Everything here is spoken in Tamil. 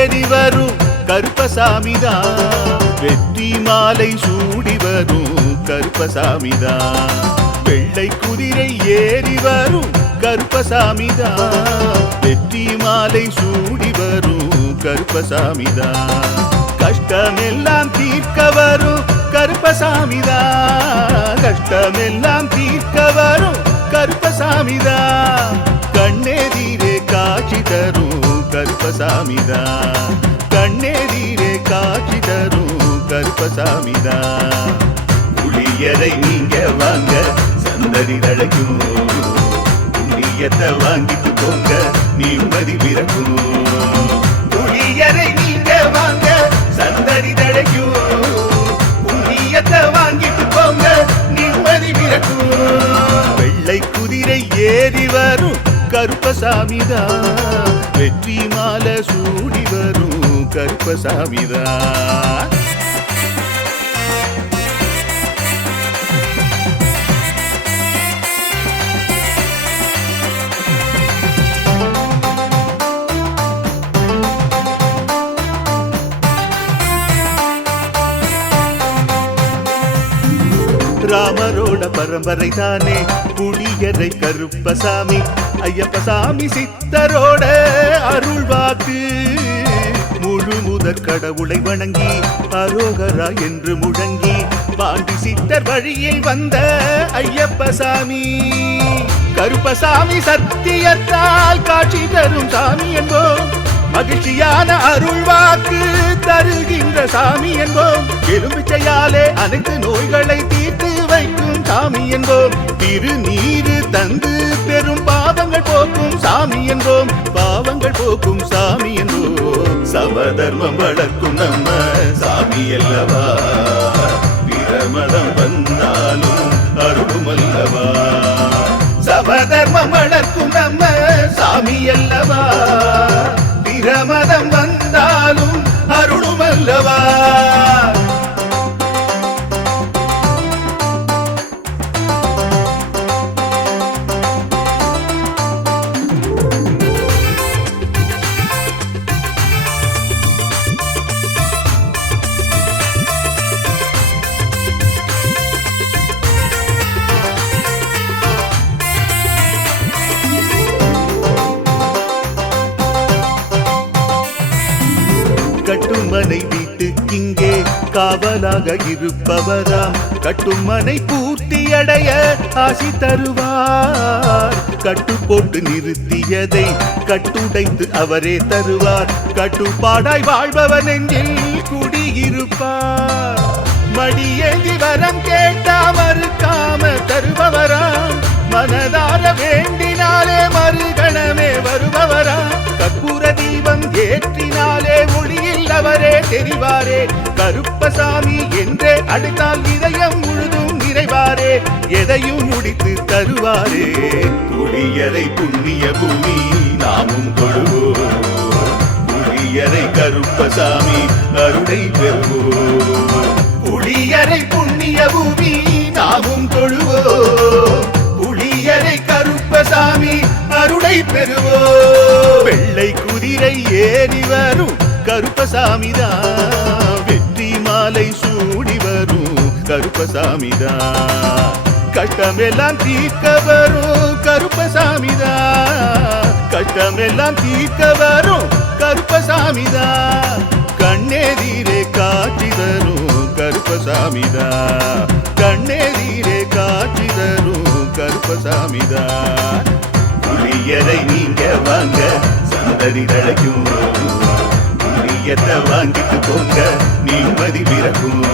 ஏறி வரும் கருப்பசாமிதான், வெற்றி மாலை சூடி வரும் கருப்பசாமிதான். வெள்ளை குதிரை ஏறி வரும் கருப்பசாமிதான், வெற்றி மாலை சூடி வரும் கருப்பசாமிதான். கஷ்டமெல்லாம் தீர்க்க வரும் கருப்பசாமிதான், கஷ்டமெல்லாம் தீர்க்க வரும் கருப்பசாமிதான். கண்ணெதிரே காட்சி தரும் கருப்பசாமிதான், கண்ணெதிரே காட்சி தரும் கருப்பசாமிதான். புளியரை நீங்க வாங்க சந்ததி தழைக்கும், புண்ணியத்தை வாங்கிட்டு போங்க நிம்மதி பிறக்கும். புளியரை நீங்க வாங்க சந்ததி தழைக்கும், புண்ணியத்தை வாங்கிட்டு போங்க நிம்மதி பிறக்கும். வெள்ளை குதிரை ஏறி வரும் கருப்பசாமிதான், வெற்றி மாலை சூடி வரும் கருப்பசாமிதான். ராமரோட பரம்பரை தானே புளியரை கருப்பசாமி, ஐயப்பசாமி சித்தரோட அருள் வாக்கு. முழு முதற் கடவுளை வணங்கி அரோகரா என்று முழங்கி பாண்டி சித்தர் வழியில் வந்த ஐயப்பசாமி. கருப்பசாமி சத்தியத்தால் காட்சி தரும் சாமி என்போம், மகிழ்ச்சியான அருள் வாக்கு தருகின்ற சாமி என்போம். எலுமிச்சையாலே அனைத்து நோய்களை தீர்த்து வைக்கும் சாமி என்போம். திருநீரு தந்து பெரும் பாவங்கள் போக்கும் சாமி என்போம், பாவங்கள் போக்கும் சாமி என்போம். சமதர்மம் வளர்க்கும் நம்ம சாமி அல்லவா, பிரமதம் வந்தாலும் அருளும் அல்லவா. சமதர்மம் வளர்க்கும் நம்ம சாமி அல்லவா, பிரமதம் வந்தாலும் அருளும் அல்லவா. கட்டுமனை வீட்டுக்கிங்கே காவலாக இருப்பவராம், கட்டுமனை பூர்த்தியடைய ஆசி தருவார். கட்டு போட்டு நிறுத்தியதை கட்டுடைத்து அவரே தருவார், கட்டுப்பாடாய் வாழ்பவன் நெஞ்சில் குடியிருப்பார். மடியேந்தி வரம் கேட்டா மறுக்காம தருபவராம், மனதார வேண்டினாலே மறுகணமே வருபவராம். கற்பூர தீபம் ஏற்றினாலே ஒளியில் அவரே தெரிவாரே, கருப்பசாமி என்றே அழைத்தால் இதயம் முழுதும் நிறைவாரே, எதையும் முடித்து தருவாரே. புளியரை புண்ணிய பூமி நாமும் தொழுவோம், புளியரை கருப்பசாமி அருளை பெறுவோம். புளியரை புண்ணிய பூமி நாமும் தொழுவோம், புளியரை கருப்பசாமி அருளை பெறுவோம். வெள்ளை குதிரை ஏறி வரும் கருப்பசாமிதான், வெற்றி மாலை சூடி வரும் கருப்பசாமிதான். கஷ்டமெல்லாம் தீர்க்க வரும் கருப்பசாமிதான், கஷ்டமெல்லாம் தீர்க்க வரும் கருப்பசாமிதான். கண்ணெதிரே காட்சி தரும் கருப்பசாமிதான், கண்ணெதிரே காட்சி தரும் கருப்பசாமிதான். புளியரை நீங்க வாங்க சந்ததி தழைக்கும், புளியத்தை வாங்கிட்டு போங்க நிம்மதி பிறக்கும்.